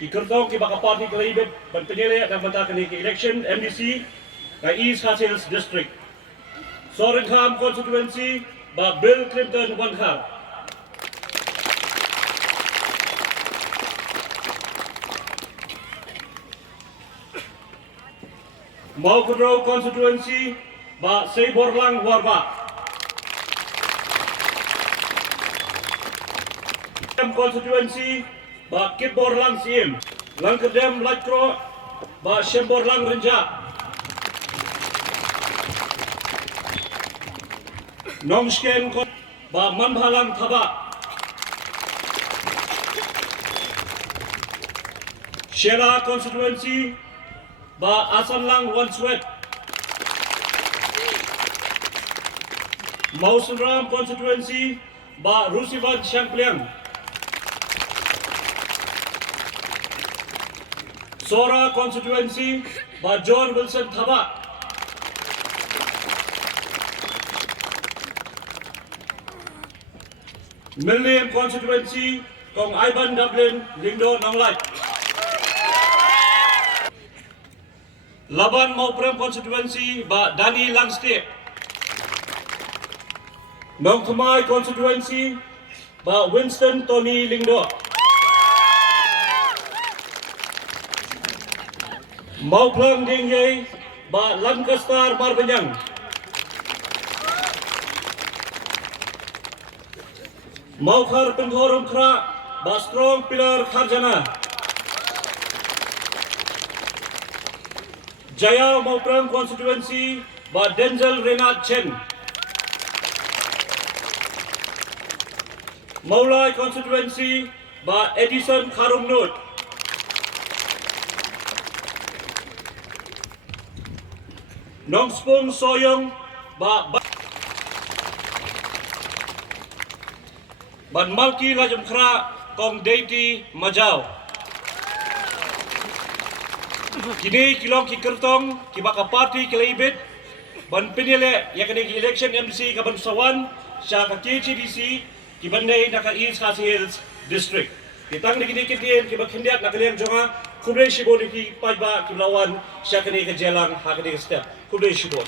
ki kertong ki baka party kalibet ban penilai dan bentakan ki election MDC ka East Khas Hills District. Sorenham constituency ba Bill Clinton Wankhar. Mau Kudrou constituency ba Seiborlang Warba. Constituency ba Kitborlang Siem. Langkedem Latkro ba Shemborlang Renja. Nongsken ba Manbhalang Thaba. Shera constituency ba Asanlang Wanswet. Mausunram constituency ba Rusivan Shangpliang. Sora constituency ba John Wilson Thaba. Millennium constituency kong Ivan Dublin Lingdo Nonglat. Laban Mauprem constituency ba Dani Langstep. Nongkamai constituency ba Winston Tony Lingdo. Mauplang Dingyay ba Lancaster Marbanyang. Maukar Penghorum Kra ba Strong Pillar Kharjana. Jaya Maupram constituency ba Denzel Renat Chen. Maulai constituency ba Edison Karumnut. Nongspung Soyong ba Ban Malki Lajam Kra kong Deiti Majau. Kini kilong ki kertong ki baka party kelaibit ban penile ya kini ki election MC ka ban sawan sya ka KCDC ki bandai na ka East Khas Hills District. Kitang ni kini kitien ki bakhindiat na kaliang jonga kubre shibon ki pajba ki lawan sya kini ka jelang ha kini step kubre shibon.